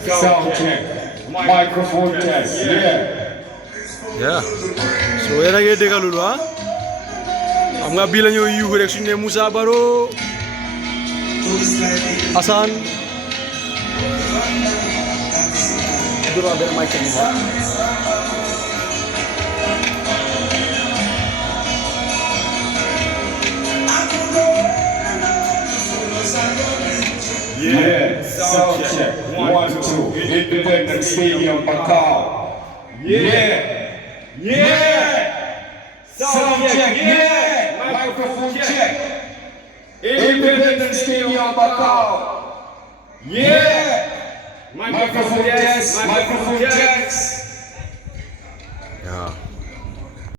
Sound check. Microphone test. Yeah. So yana ge dega lulu ha. Am nga bilang yo yu rek suñu Moussa Baro. Hassan. Dura ben mic ni ha. Yeah, sound check. 1, 2. Independence Stadium, Macau. Sound check. Microphone check. Independence Stadium, Macau. Microphone test. Yeah.